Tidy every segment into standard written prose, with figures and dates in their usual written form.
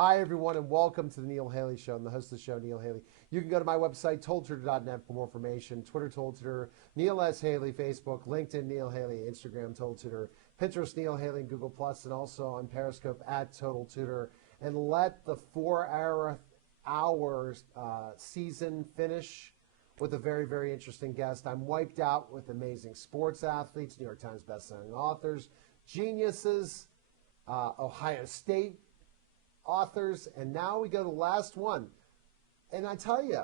Hi, everyone, and welcome to the Neil Haley Show. I'm the host of the show, Neil Haley. You can go to my website, toldtutor.net, for more information. Twitter, toldtutor, Neil S. Haley, Facebook, LinkedIn, Neil Haley, Instagram, toldtutor, Pinterest, Neil Haley, and Google+, and also on Periscope at Total Tutor. And let the 4-hour season finish with a very, very interesting guest. I'm wiped out with amazing sports athletes, New York Times bestselling authors, geniuses, Ohio State authors, and now we go to the last one. And I tell you,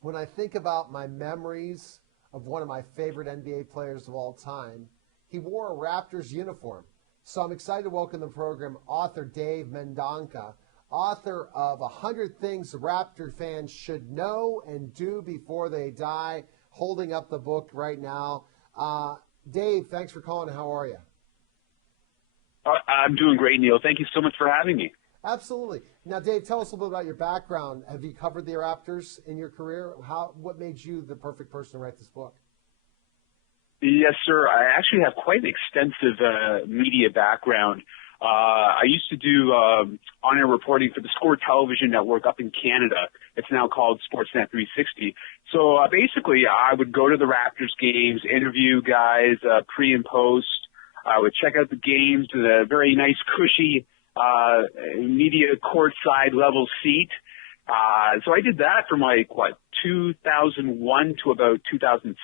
when I think about my memories of one of my favorite NBA players of all time, he wore a Raptors uniform. So I'm excited to welcome the program author Dave Mendonca, author of 100 Things Raptor Fans Should Know and Do Before They Die, holding up the book right now. Dave, thanks for calling. How are you? I'm doing great, Neil. Thank you so much for having me. Absolutely. Now, Dave, tell us a little bit about your background. Have you covered the Raptors in your career? What made you the perfect person to write this book? Yes, sir. I actually have quite an extensive media background. I used to do on-air reporting for the Score Television Network up in Canada. It's now called Sportsnet 360. So basically, I would go to the Raptors games, interview guys pre and post. I would check out the games with a very nice, cushy media courtside level seat. So I did that from 2001 to about 2006.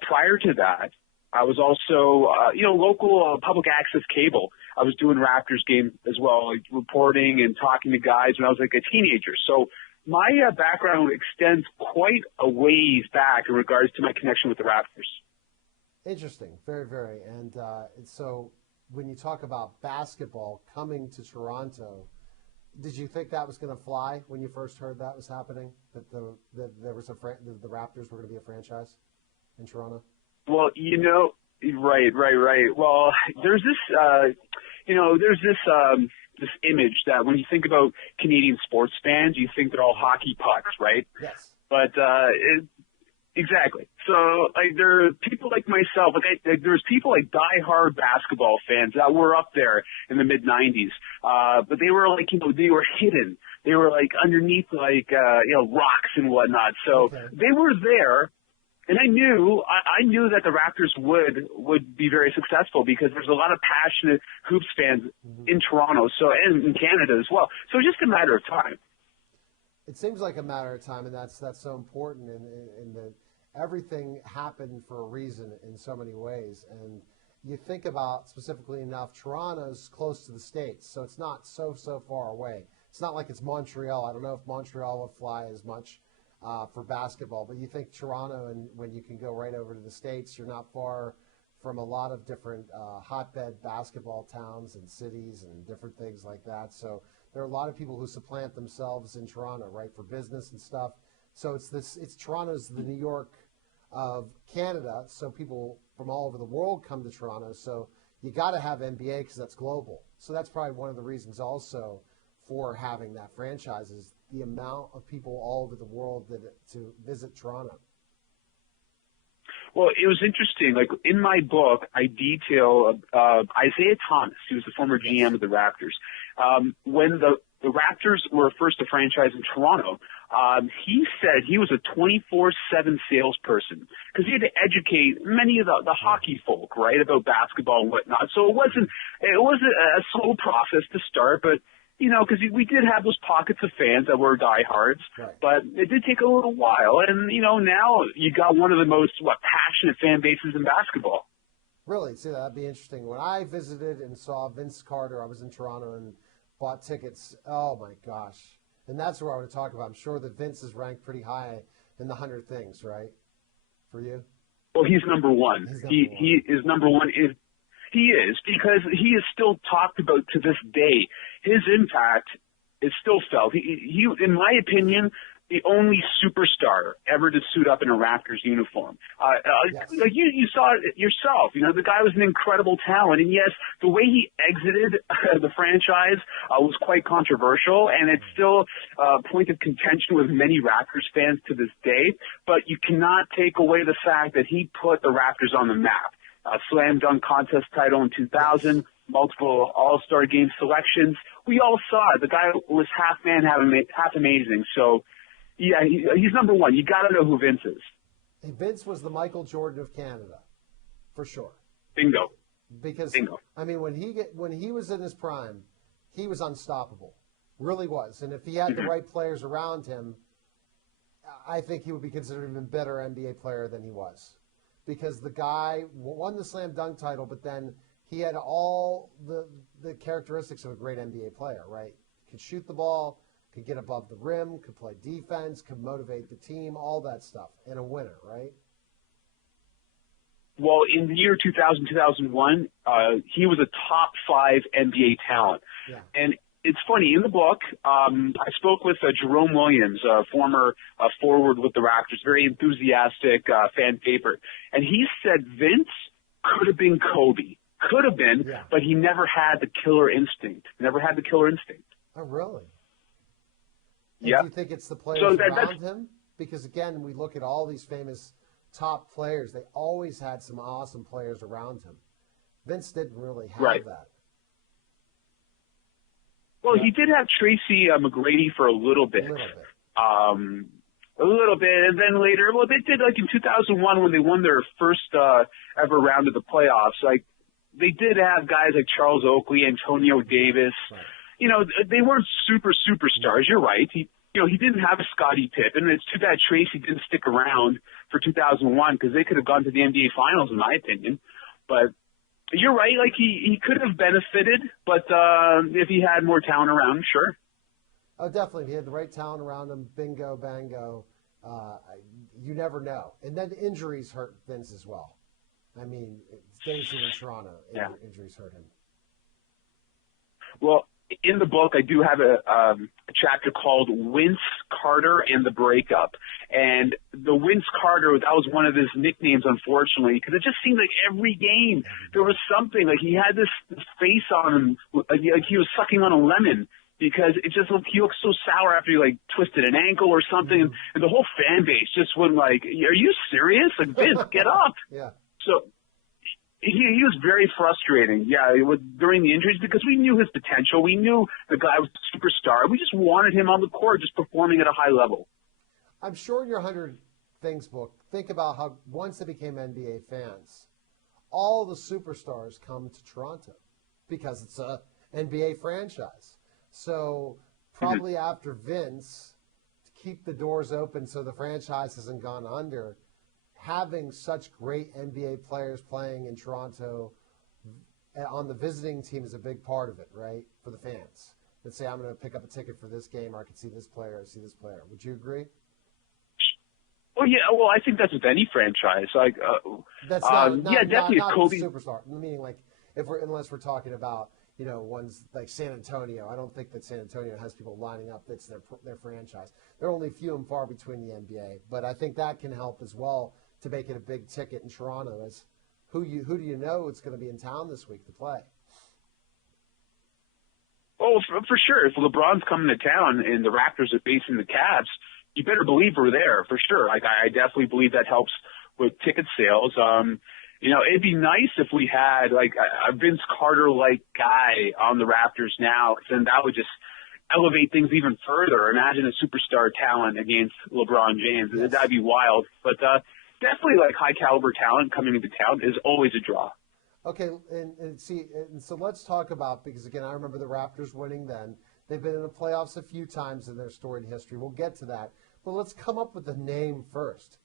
Prior to that, I was also, local public access cable. I was doing Raptors games as well, like reporting and talking to guys when I was like a teenager. So my background extends quite a ways back in regards to my connection with the Raptors. Interesting. Very, very. And so when you talk about basketball coming to Toronto, did you think that was going to fly when you first heard that was happening? That there was the Raptors were going to be a franchise in Toronto? Well, right. Well, there's this image that when you think about Canadian sports fans, you think they're all hockey pucks, right? Yes. But exactly. So there are people like myself. There's people like diehard basketball fans that were up there in the mid '90s, but they were they were hidden. They were underneath rocks and whatnot. So They were there. And I knew that the Raptors would be very successful because there's a lot of passionate hoops fans in Toronto, and in Canada as well. So it's just a matter of time. It seems like a matter of time, and that's so important. In that everything happened for a reason in so many ways. And you think about specifically enough, Toronto's close to the States, so it's not so far away. It's not like it's Montreal. I don't know if Montreal would fly as much for basketball, but you think Toronto, and when you can go right over to the States, you're not far from a lot of different hotbed basketball towns and cities and different things like that. So there are a lot of people who supplant themselves in Toronto, right, for business and stuff. So it's Toronto's the New York of Canada, so people from all over the world come to Toronto. So you got to have NBA because that's global. So that's probably one of the reasons also for having that franchise is the amount of people all over the world to visit Toronto. Well, it was interesting. In my book, I detail Isaiah Thomas. He was the former GM of the Raptors. When the Raptors were first a franchise in Toronto, he said he was a 24/7 salesperson because he had to educate many of the hockey folk, right, about basketball and whatnot. So it wasn't a slow process to start, but because we did have those pockets of fans that were diehards, but it did take a little while. And, now you got one of the most, passionate fan bases in basketball. Really? See, that'd be interesting. When I visited and saw Vince Carter, I was in Toronto and bought tickets. Oh, my gosh. And that's what I want to talk about. I'm sure that Vince is ranked pretty high in the 100 things, right, for you? Well, he's number one. He is number one. He is, because he is still talked about to this day. His impact is still felt. He, in my opinion, the only superstar ever to suit up in a Raptors uniform. Yes. You saw it yourself. The guy was an incredible talent. And yes, the way he exited the franchise was quite controversial, and it's still a point of contention with many Raptors fans to this day. But you cannot take away the fact that he put the Raptors on the map. Slam dunk contest title in 2000, multiple All-Star game selections. We all saw it. The guy was half man, half amazing. So, yeah, he's number one. You got to know who Vince is. Hey, Vince was the Michael Jordan of Canada, for sure. Bingo. Because Bingo. I mean, when he was in his prime, he was unstoppable, really was. And if he had the right players around him, I think he would be considered an even better NBA player than he was, because the guy won the slam dunk title, but then he had all the characteristics of a great NBA player, right? Could shoot the ball, could get above the rim, could play defense, could motivate the team, all that stuff, and a winner, right? Well, in the year 2000, 2001, he was a top 5 NBA talent. Yeah. And it's funny, in the book, I spoke with Jerome Williams, a former forward with the Raptors, very enthusiastic fan favorite. And he said Vince could have been Kobe. Could have been, Yeah. but he never had the killer instinct. Never had the killer instinct. Oh, really? And Yeah. do you think it's the players So around him? Because, again, we look at all these famous top players. They always had some awesome players around him. Vince didn't really have Right. that. Well, Yeah. he did have Tracy McGrady for a little bit. A little bit. A little bit, and then later, well, they did, like, in 2001 when they won their first ever round of the playoffs. Like, they did have guys like Charles Oakley, Antonio Davis. Right. You know, they weren't superstars. You're right. He didn't have a Scottie Pippen. It's too bad Tracy didn't stick around for 2001 because they could have gone to the NBA Finals, in my opinion. But you're right. Like, he could have benefited, but if he had more talent around him, sure. Oh, definitely. If he had the right talent around him, bingo, bango. You never know. And then injuries hurt Vince as well. I mean, days in Toronto, Yeah. injuries hurt him. Well, in the book, I do have a chapter called Vince Carter and the Breakup. And the Vince Carter, that was one of his nicknames, unfortunately, because it just seemed like every game there was something. Like, he had this face on him, like he was sucking on a lemon, because it just looked, he looked so sour after he, like, twisted an ankle or something. And the whole fan base just went like, are you serious? Like, Vince, get up. Yeah. So he was very frustrating, during the injuries, because we knew his potential. We knew the guy was a superstar. We just wanted him on the court, just performing at a high level. I'm sure in your 100 Things book, think about how once they became NBA fans, all the superstars come to Toronto because it's a NBA franchise. So probably after Vince, to keep the doors open so the franchise hasn't gone under, having such great NBA players playing in Toronto on the visiting team is a big part of it, right, for the fans. That say, I'm going to pick up a ticket for this game, or I can see this player, or see this player. Would you agree? Well, yeah. Well, I think that's with any franchise. Like, That's not definitely not Kobe. the superstar. Meaning, like, unless we're talking about, ones like San Antonio. I don't think that San Antonio has people lining up. That's their franchise. They're only few and far between the NBA, but I think that can help as well to make it a big ticket in Toronto. As who do you know is going to be in town this week to play? Oh, for sure. If LeBron's coming to town and the Raptors are facing the Cavs, you better believe we're there for sure. Like, I definitely believe that helps with ticket sales. It'd be nice if we had like a Vince Carter-like guy on the Raptors now, and that would just elevate things even further. Imagine a superstar talent against LeBron James. Yes. That'd be wild. But definitely, like, high caliber talent coming into town is always a draw. Okay, and so let's talk about, because again, I remember the Raptors winning then. They've been in the playoffs a few times in their storied history. We'll get to that. But let's come up with the name first.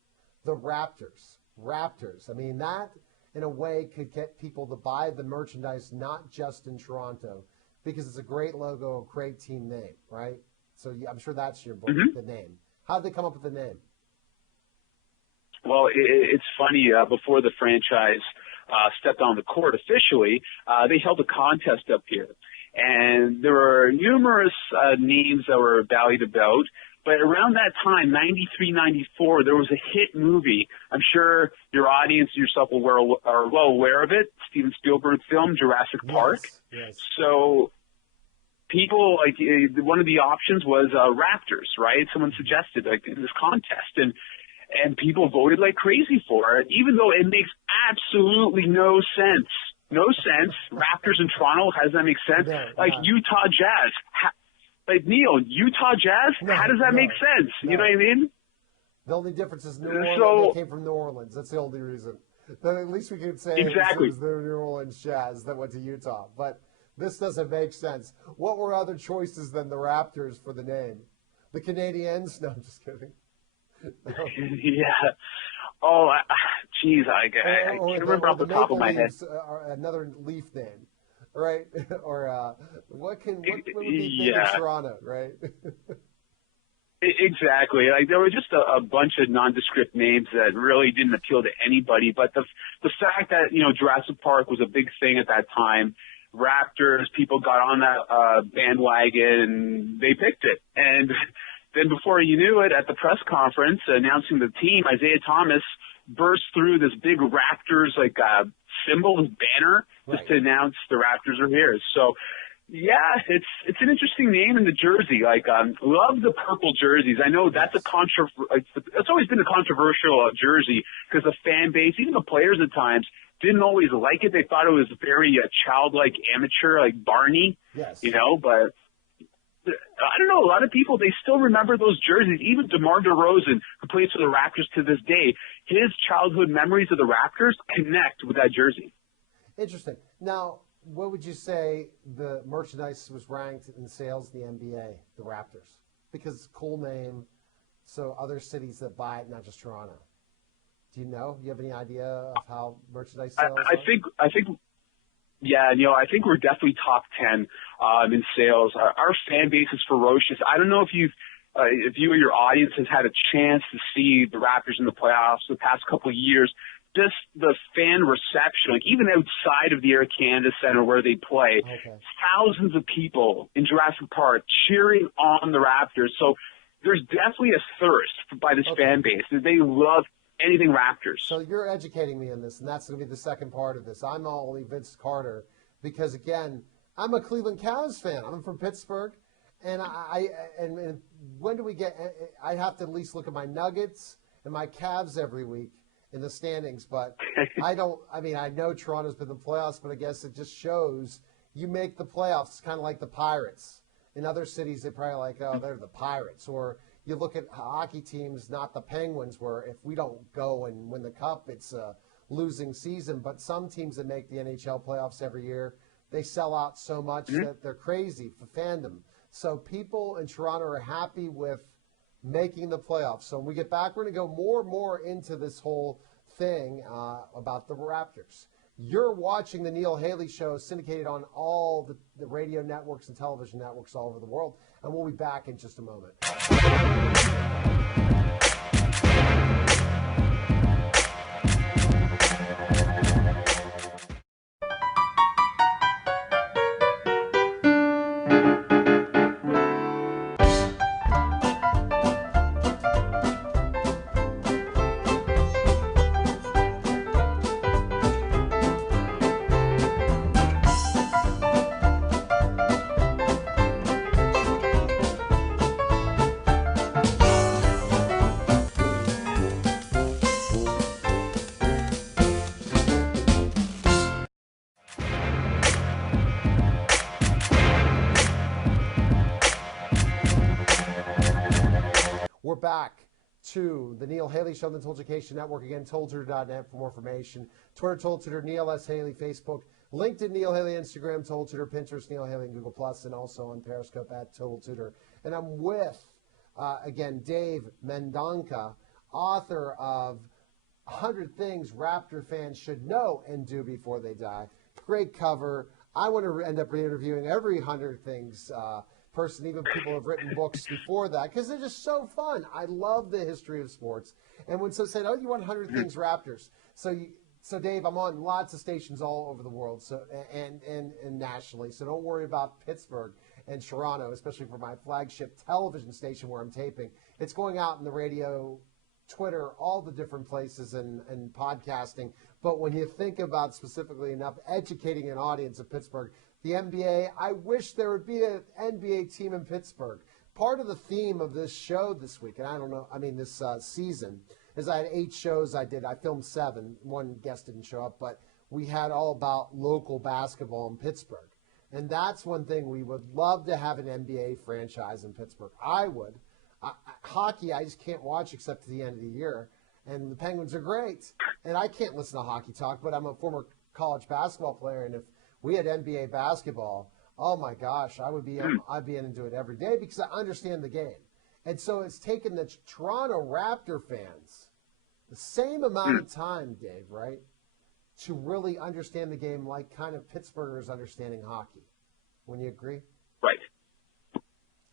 The Raptors. Raptors. I mean, that, in a way, could get people to buy the merchandise not just in Toronto, because it's a great logo, a great team name, right? So I'm sure that's your book, the name. How did they come up with the name? Well, it's funny. Before the franchise stepped on the court officially, they held a contest up here. And there were numerous names that were bandied about. But around that time, 93, 94, there was a hit movie. I'm sure your audience and yourself are well aware of it. Steven Spielberg film, Jurassic Park. Yes. So people, like, one of the options was Raptors, right? Someone suggested, like, in this contest. And people voted like crazy for it, even though it makes absolutely no sense No sense. Raptors in Toronto, how does that make sense? No, Like no. Utah Jazz. Like Neil, Utah Jazz? No, how does that no, make sense? no. You know what I mean? The only difference is New Orleans. So- They came from New Orleans. That's the only reason. Then at least we could say Exactly. it was the New Orleans Jazz that went to Utah. But this doesn't make sense. What were other choices than the Raptors for the name? The Canadiens? No, I'm just kidding. Yeah. Oh, geez, I can't remember off the top of my head. Leafs, another Leaf name, right? Or what would be big in Yeah. Toronto, right? Exactly. Like there were just a bunch of nondescript names that really didn't appeal to anybody. But the fact that Jurassic Park was a big thing at that time, Raptors, people got on that bandwagon and they picked it. And then before you knew it, at the press conference announcing the team, Isaiah Thomas burst through this big Raptors symbol, this banner, just to announce the Raptors are here. So. Yeah, it's an interesting name in the jersey. Love the purple jerseys. I know that's it's always been a controversial jersey because the fan base, even the players at times, didn't always like it. They thought it was very childlike, amateur, like Barney. Yes. But I don't know. A lot of people, they still remember those jerseys. Even DeMar DeRozan, who plays for the Raptors to this day, his childhood memories of the Raptors connect with that jersey. Interesting. Now, what would you say the merchandise was ranked in sales in the NBA, the Raptors? Because it's a cool name, so other cities that buy it, not just Toronto. Do you know? You have any idea of how merchandise sales I think, yeah, I think we're definitely top 10 in sales. Our fan base is ferocious. I don't know if you or your audience has had a chance to see the Raptors in the playoffs the past couple of years. Just the fan reception, even outside of the Air Canada Center where they play, thousands of people in Jurassic Park cheering on the Raptors. So there's definitely a thirst by this fan base. They love anything Raptors. So you're educating me in this, and that's going to be the second part of this. I'm only Vince Carter because, again, I'm a Cleveland Cavs fan. I'm from Pittsburgh, and and when do we get – I have to at least look at my Nuggets and my Cavs every week in the standings, but I know Toronto's been in the playoffs, but I guess it just shows you make the playoffs. It's kind of like the Pirates. In other cities, they probably like, oh, they're the Pirates. Or you look at hockey teams, not the Penguins, where if we don't go and win the cup, it's a losing season. But some teams that make the NHL playoffs every year, they sell out so much that they're crazy for fandom. So people in Toronto are happy with making the playoffs. So when we get back, we're going to go more and more into this whole thing about the Raptors. You're watching the Neil Haley Show, syndicated on all the radio networks and television networks all over the world, and we'll be back in just a moment. We're back to the Neil Haley Show on the Total Education Network. Again, TotalTutor.net for more information. Twitter, TotalTutor, Neil S. Haley, Facebook, LinkedIn, Neil Haley, Instagram, TotalTutor, Pinterest, Neil Haley, and Google+, and also on Periscope at TotalTutor. And I'm with, again, Dave Mendonca, author of 100 Things Raptor Fans Should Know and Do Before They Die. Great cover. I want to end up re-interviewing every 100 Things person, even people who have written books before that, because they're just so fun. I love the history of sports. And when someone said, oh, you want 100 Things Raptors. So Dave, I'm on lots of stations all over the world and nationally, so don't worry about Pittsburgh and Toronto, especially for my flagship television station where I'm taping. It's going out in the radio, Twitter, all the different places and podcasting. But when you think about specifically enough educating an audience of Pittsburgh, the NBA, I wish there would be an NBA team in Pittsburgh. Part of the theme of this show this week, and this season, is I had 8 shows I did. I filmed 7. One guest didn't show up, but we had all about local basketball in Pittsburgh. And that's one thing we would love to have an NBA franchise in Pittsburgh. I would. Hockey, I just can't watch except at the end of the year. And the Penguins are great. And I can't listen to hockey talk, but I'm a former college basketball player. And if we had NBA basketball, oh my gosh, I'd be into it every day because I understand the game. And so it's taken the Toronto Raptor fans the same amount of time, Dave, right, to really understand the game like kind of Pittsburghers understanding hockey. Wouldn't you agree? Right.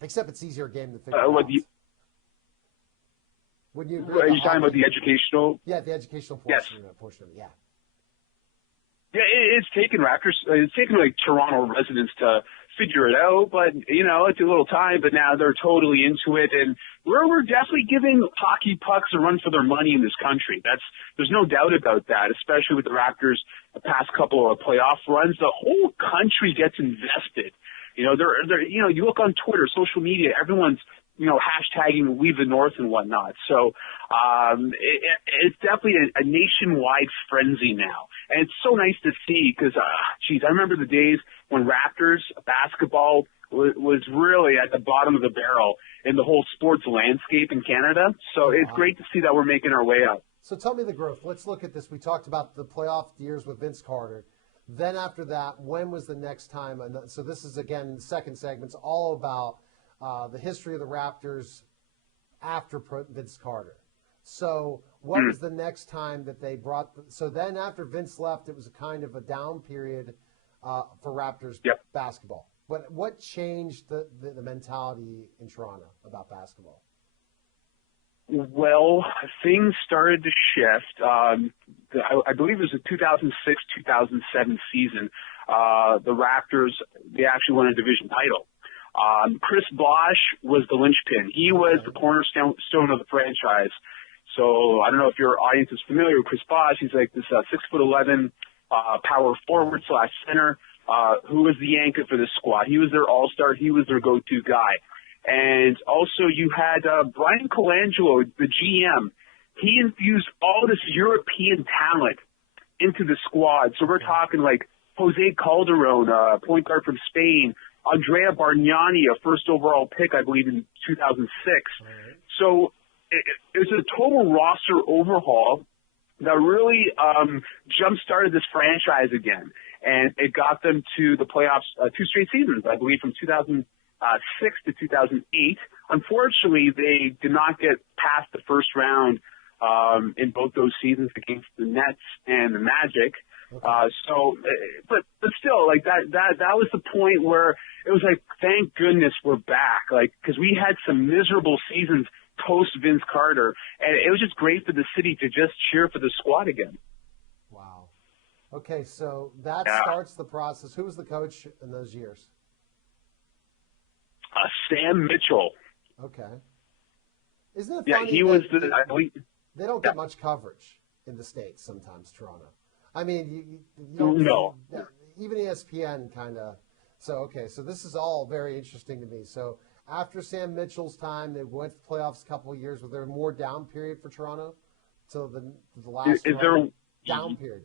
Except it's easier game to figure out. Wouldn't you agree? Are you talking about the educational? Yeah, the educational portion, portion of it, yeah. Yeah, it's taken like Toronto residents to figure it out, but it's a little time. But now they're totally into it, and we're definitely giving hockey pucks a run for their money in this country. There's no doubt about that. Especially with the Raptors, the past couple of playoff runs, the whole country gets invested. They're you look on Twitter, social media, everyone's hashtagging Leave the North and whatnot. So it's definitely a nationwide frenzy now. And it's so nice to see because, I remember the days when Raptors basketball was really at the bottom of the barrel in the whole sports landscape in Canada. So it's great to see that we're making our way up. So tell me the growth. Let's look at this. We talked about the playoff years with Vince Carter. Then after that, when was the next time? And so this is, again, the second segment's all about the history of the Raptors after Vince Carter. So what was the next time that they brought – so then after Vince left, it was a kind of a down period for Raptors basketball. But what changed the mentality in Toronto about basketball? Well, things started to shift. I believe it was the 2006-2007 season. The Raptors, they actually won a division title. Chris Bosh was the linchpin. He was the cornerstone of the franchise. So I don't know if your audience is familiar with Chris Bosh. He's like this 6'11" power forward / center who was the anchor for this squad. He was their all-star. He was their go-to guy. And also you had Brian Colangelo, the GM. He infused all this European talent into the squad. So we're talking like Jose Calderon, point guard from Spain, Andrea Bargnani, a first overall pick, I believe, in 2006. Right. So it was a total roster overhaul that really jump-started this franchise again. And it got them to the playoffs 2 straight seasons, I believe, from 2006 to 2008. Unfortunately, they did not get past the first round in both those seasons against the Nets and the Magic. But still, like that was the point where it was like, thank goodness we're back. Like, cause we had some miserable seasons post Vince Carter, and it was just great for the city to just cheer for the squad again. Wow. Okay. So that starts the process. Who was the coach in those years? Sam Mitchell. Okay. Isn't it funny? Yeah, he was they don't get much coverage in the States sometimes, Toronto. I mean, you don't even ESPN kind of. So this is all very interesting to me. So after Sam Mitchell's time, they went to the playoffs a couple of years. Was there a more down period for Toronto? So the last down period,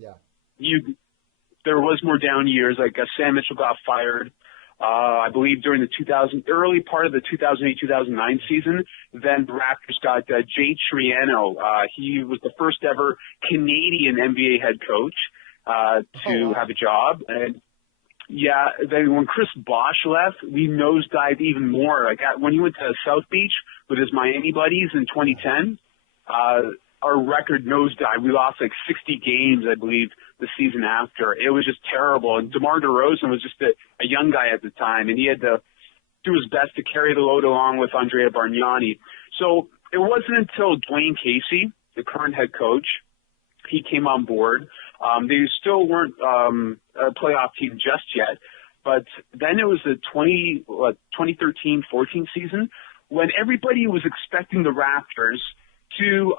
there was more down years. Like Sam Mitchell got fired. I believe during the early part of the 2008-2009 season. Then the Raptors got Jay Triano. He was the first ever Canadian NBA head coach to have a job. And then when Chris Bosh left, we nosedived even more. Like when he went to South Beach with his Miami buddies in 2010, our record nosedived. We lost like 60 games, I believe, the season after. It was just terrible. And DeMar DeRozan was just a young guy at the time, and he had to do his best to carry the load along with Andrea Bargnani. So it wasn't until Dwayne Casey, the current head coach, he came on board. They still weren't a playoff team just yet, but then it was the 2013-14 season when everybody was expecting the Raptors to,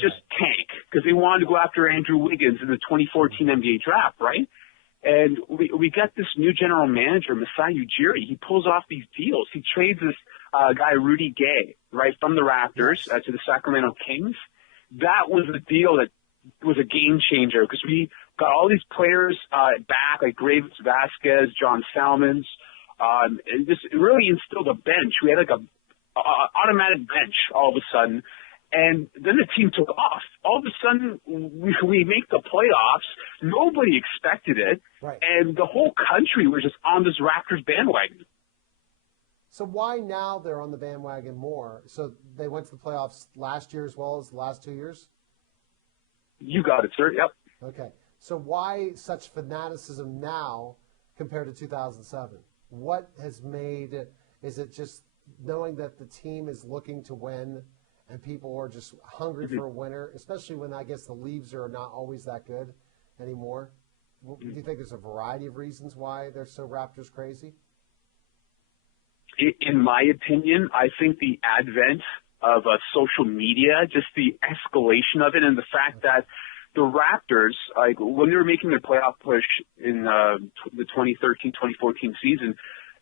just tank because they wanted to go after Andrew Wiggins in the 2014 NBA draft, right? And we got this new general manager, Masai Ujiri. He pulls off these deals. He trades this guy, Rudy Gay, right, from the Raptors to the Sacramento Kings. That was a deal that was a game changer because we got all these players back, like Graves Vasquez, John Salmons, and just really instilled a bench. We had like a automatic bench all of a sudden, and then the team took off. All of a sudden, we make the playoffs. Nobody expected it, Right. and the whole country was just on this Raptors bandwagon. So why now they're on the bandwagon more? So they went to the playoffs last year as well as the last 2 years? You got it, sir. Yep. Okay. So why such fanaticism now compared to 2007? What has made it? Is it just knowing that the team is looking to win and people are just hungry for a winner, especially when I guess the Leafs are not always that good anymore? Do you think there's a variety of reasons why they're so Raptors crazy? In my opinion, I think the advent of social media, just the escalation of it, and the fact that the Raptors, like when they were making their playoff push in the 2013-2014 season,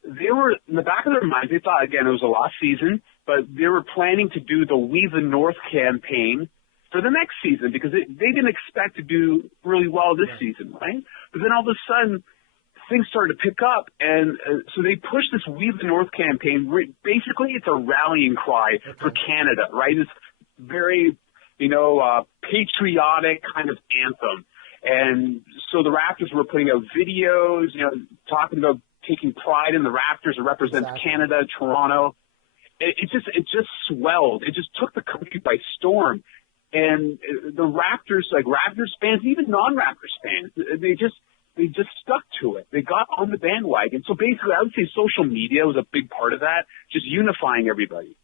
they were in the back of their minds. They thought, again, it was a lost season, but they were planning to do the We the North campaign for the next season because they didn't expect to do really well this season, right? But then all of a sudden, things started to pick up, and so they pushed this We the North campaign. Basically, it's a rallying cry for Canada, right? It's very, patriotic kind of anthem. And so the Raptors were putting out videos, talking about taking pride in the Raptors. It represents Canada, Toronto. It just swelled. It just took the country by storm. And the Raptors, like Raptors fans, even non-Raptors fans, they just stuck to it. They got on the bandwagon. So basically, I would say social media was a big part of that, just unifying everybody.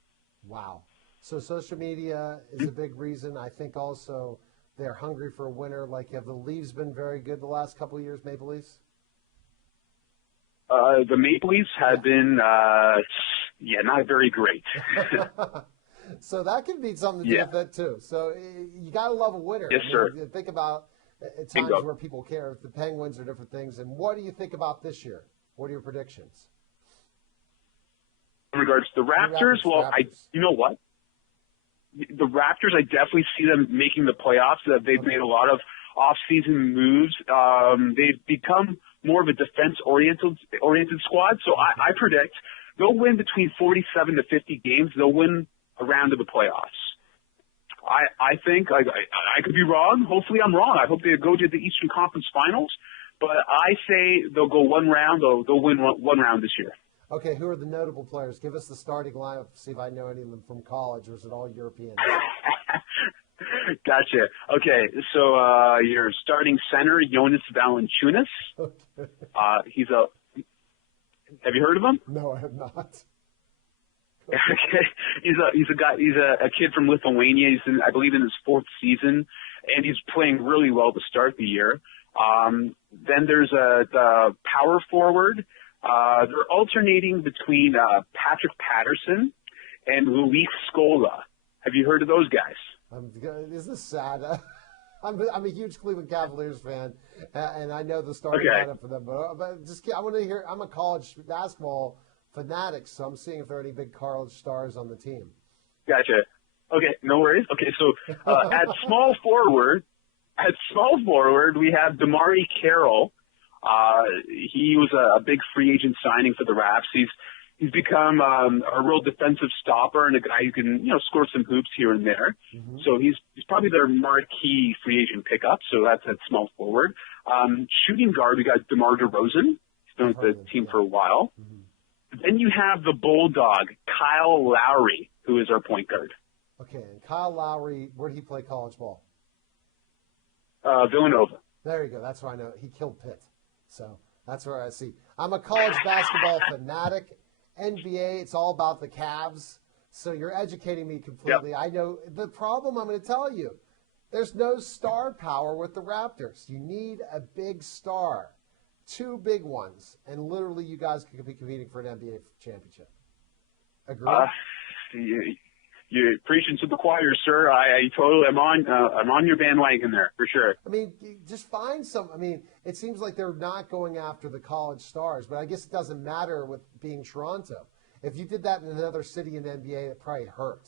Wow. So social media is a big reason. I think also they're hungry for a winner. Like, have the Leafs been very good the last couple of years, Maple Leafs? The Maple Leafs have been, not very great. So that can be something to do with it, too. So you got to love a winner. Yes, sir. Think about times where people care if the Penguins are different things. And what do you think about this year? What are your predictions? In regards to the Raptors, you know what? The Raptors, I definitely see them making the playoffs. They've made a lot of off-season moves. They've become more of a defense-oriented squad. So I predict they'll win between 47 to 50 games. They'll win a round of the playoffs. I think I could be wrong. Hopefully I'm wrong. I hope they go to the Eastern Conference Finals. But I say they'll go one round. They'll win one round this year. Okay, who are the notable players? Give us the starting lineup. See if I know any of them from college, or is it all Europeans? Gotcha. Okay, so your starting center, Jonas Valanciunas. Okay. Have you heard of him? No, I have not. Okay, he's a guy. He's a kid from Lithuania. He's I believe in his fourth season, and he's playing really well to start the year. Then there's the power forward. They're alternating between Patrick Patterson and Luis Scola. Have you heard of those guys? This is sad. I'm a huge Cleveland Cavaliers fan, and I know the starting lineup for them. But I want to hear. I'm a college basketball fanatic, so I'm seeing if there are any big college stars on the team. Gotcha. Okay, no worries. Okay, so at small forward, we have Damari Carroll. He was a big free agent signing for the Raps. He's become a real defensive stopper and a guy who can score some hoops here and there. Mm-hmm. So he's probably their marquee free agent pickup. So that's at small forward. Shooting guard, we got DeMar DeRozan. He's been with the team for a while. Mm-hmm. Then you have the Bulldog, Kyle Lowry, who is our point guard. Okay, and Kyle Lowry, where did he play college ball? Villanova. There you go. That's where I know. He killed Pitt. So that's where I see. I'm a college basketball fanatic. NBA, it's all about the Cavs. So you're educating me completely. Yep. I know the problem. I'm going to tell you. There's no star power with the Raptors. You need a big star. Two big ones. And literally you guys could be competing for an NBA championship. Agree? You're preaching to the choir, sir. I totally, I'm on your bandwagon there for sure. I mean, just find some. I mean, it seems like they're not going after the college stars, but I guess it doesn't matter with being Toronto. If you did that in another city in the NBA, it probably hurt.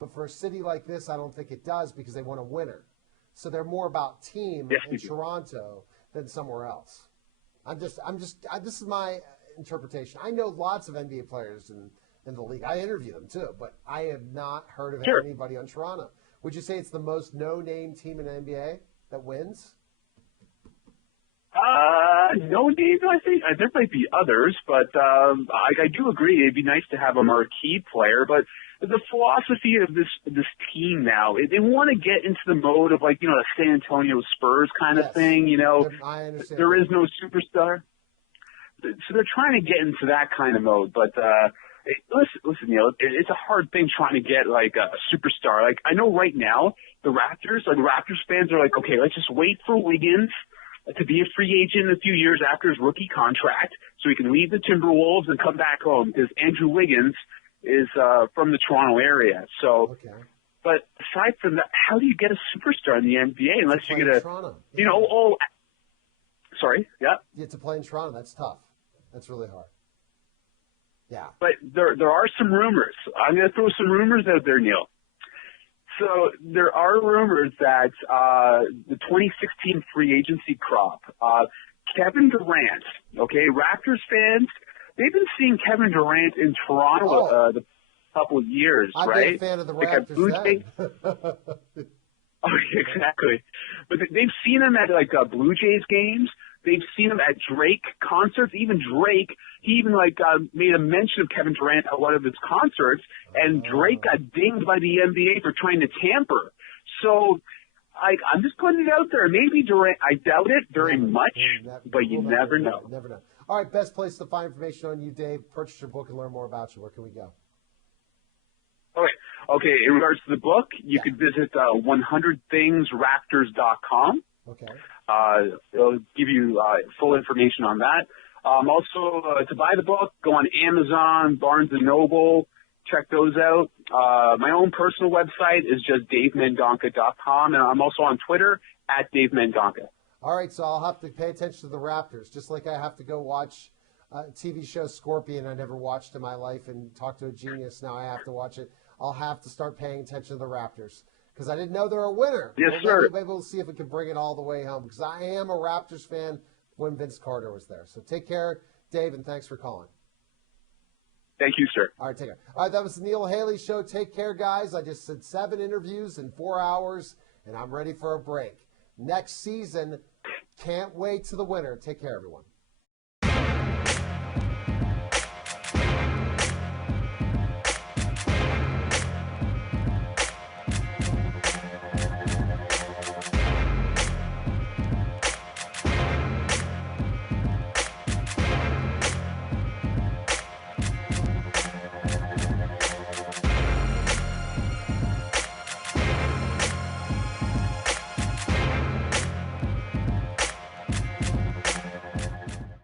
But for a city like this, I don't think it does because they want a winner. So they're more about team Yes, in we do. Toronto than somewhere else. This is my interpretation. I know lots of NBA players in the league. I interview them too, but I have not heard of Sure. anybody on Toronto. Would you say it's the most no-name team in the NBA that wins? No, Dave. I think there might be others, but I do agree. It'd be nice to have a marquee player. But the philosophy of this team now, they want to get into the mode of like the San Antonio Spurs kind of Yes. thing. I understand. There is no superstar, so they're trying to get into that kind of mode. But listen, Neil, it's a hard thing trying to get like a superstar. Like I know right now, the Raptors fans are like, okay, let's just wait for Wiggins to be a free agent in a few years after his rookie contract so he can leave the Timberwolves and come back home because Andrew Wiggins is from the Toronto area. So, Okay. but aside from that, how do you get a superstar in the NBA unless you Play get in a, Toronto. sorry, yeah. You have to play in Toronto. That's tough. That's really hard. Yeah. But there are some rumors. I'm going to throw some rumors out there, Neil. So there are rumors that the 2016 free agency crop, Kevin Durant, okay, Raptors fans, they've been seeing Kevin Durant in Toronto the couple of years, I've right? been a fan of the Like at Blue Raptors Jays. Oh, exactly. But they've seen him at like Blue Jays games. They've seen him at Drake concerts. Even Drake, he even made a mention of Kevin Durant at one of his concerts, and Drake got dinged by the NBA for trying to tamper. So I'm just putting it out there. Maybe Durant, I doubt it very much, but you never know. Never know. All right, best place to find information on you, Dave. Purchase your book and learn more about you. Where can we go? Okay. In regards to the book, you could visit 100thingsraptors.com. Okay. It'll give you full information on that. Also, to buy the book, go on Amazon, Barnes & Noble, check those out. My own personal website is just davemendonca.com, and I'm also on Twitter at davemendonca. All right, so I'll have to pay attention to the Raptors, just like I have to go watch a TV show Scorpion I never watched in my life and talk to a genius. Now I have to watch it. I'll have to start paying attention to the Raptors because I didn't know they're a winner. Yes, sir. Maybe we'll see if we can bring it all the way home because I am a Raptors fan when Vince Carter was there. So take care, Dave, and thanks for calling. Thank you, sir. All right, take care. All right, that was the Neil Haley Show. Take care, guys. I just did 7 interviews in 4 hours, and I'm ready for a break. Next season, can't wait to the winter. Take care, everyone.